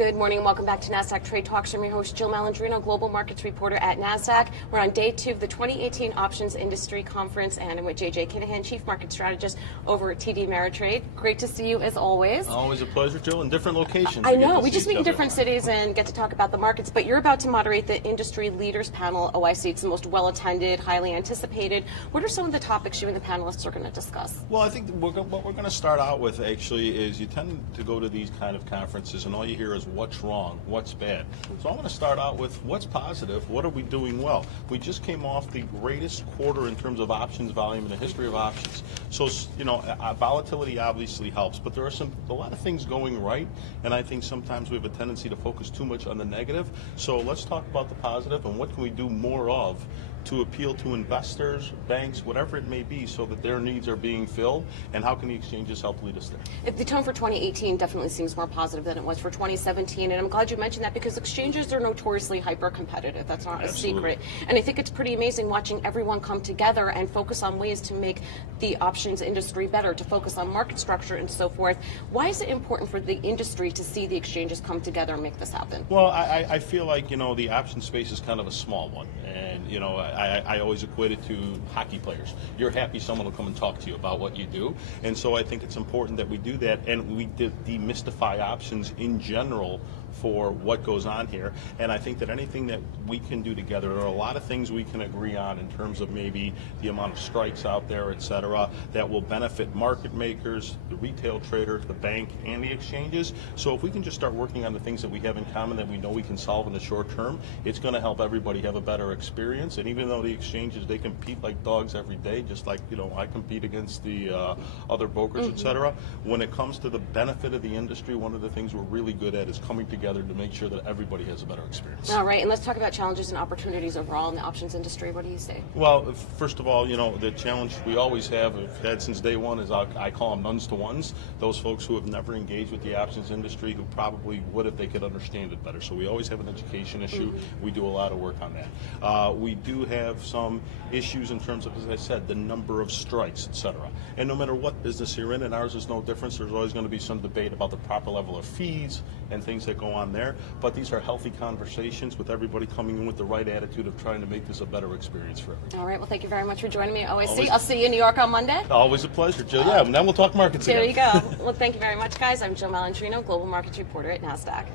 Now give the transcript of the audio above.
Good morning and welcome back to Nasdaq Trade Talks. I'm your host, Jill Malandrino, Global Markets Reporter at Nasdaq. We're on day 2 of the 2018 Options Industry Conference, and I'm with JJ Kinahan, Chief Market Strategist over at TD Ameritrade. Great to see you as always. Always a pleasure, Jill, in different locations. I know, we just meet in different cities and get to talk about the markets, but you're about to moderate the Industry Leaders Panel, OIC. It's the most well-attended, highly anticipated. What are some of the topics you and the panelists are going to discuss? Well, I think what we're going to start out with actually is you tend to go to these kind of conferences and all you hear is what's wrong, what's bad. So I'm going to start out with what's positive, what are we doing well. We just came off the greatest quarter in terms of options volume in the history of options. So, you know, volatility obviously helps, but there are a lot of things going right, and I think sometimes we have a tendency to focus too much on the negative. So let's talk about the positive and what can we do more of to appeal to investors, banks, whatever it may be, so that their needs are being filled, and how can the exchanges help lead us there? The tone for 2018 definitely seems more positive than it was for 2017, and I'm glad you mentioned that because exchanges are notoriously hyper-competitive. That's not Absolutely. a secret. And I think it's pretty amazing watching everyone come together and focus on ways to make the options industry better, to focus on market structure and so forth. Why is it important for the industry to see the exchanges come together and make this happen? Well, I feel like, you know, the option space is kind of a small one, and, you know, I always equate it to hockey players. You're happy someone will come and talk to you about what you do, and so I think it's important that we do that, and we demystify options in general for what goes on here. And I think that anything that we can do together, there are a lot of things we can agree on in terms of maybe the amount of strikes out there, et cetera, that will benefit market makers, the retail traders, the bank, and the exchanges. So if we can just start working on the things that we have in common that we know we can solve in the short term, it's going to help everybody have a better experience. And even though the exchanges, they compete like dogs every day, just like, you know, I compete against the other brokers, et cetera, when it comes to the benefit of the industry, one of the things we're really good at is coming together to make sure that everybody has a better experience. All right, and let's talk about challenges and opportunities overall in the options industry. What do you say? Well, first of all, you know, the challenge we always have had since day one is I call them nuns to ones, those folks who have never engaged with the options industry who probably would if they could understand it better. So we always have an education issue. We do a lot of work on that. We do have some issues in terms of, as I said, the number of strikes, et cetera. And no matter what business you're in, and ours is no difference, there's always going to be some debate about the proper level of fees and things that go on there. But these are healthy conversations with everybody coming in with the right attitude of trying to make this a better experience for everybody. All right, well, thank you very much for joining me at OIC. Always. I'll see you in New York on Monday. Always a pleasure, Jill. Yeah, and then we'll talk markets There again. you go. Well, thank you very much, guys. I'm Jill Malandrino, Global Markets Reporter at Nasdaq.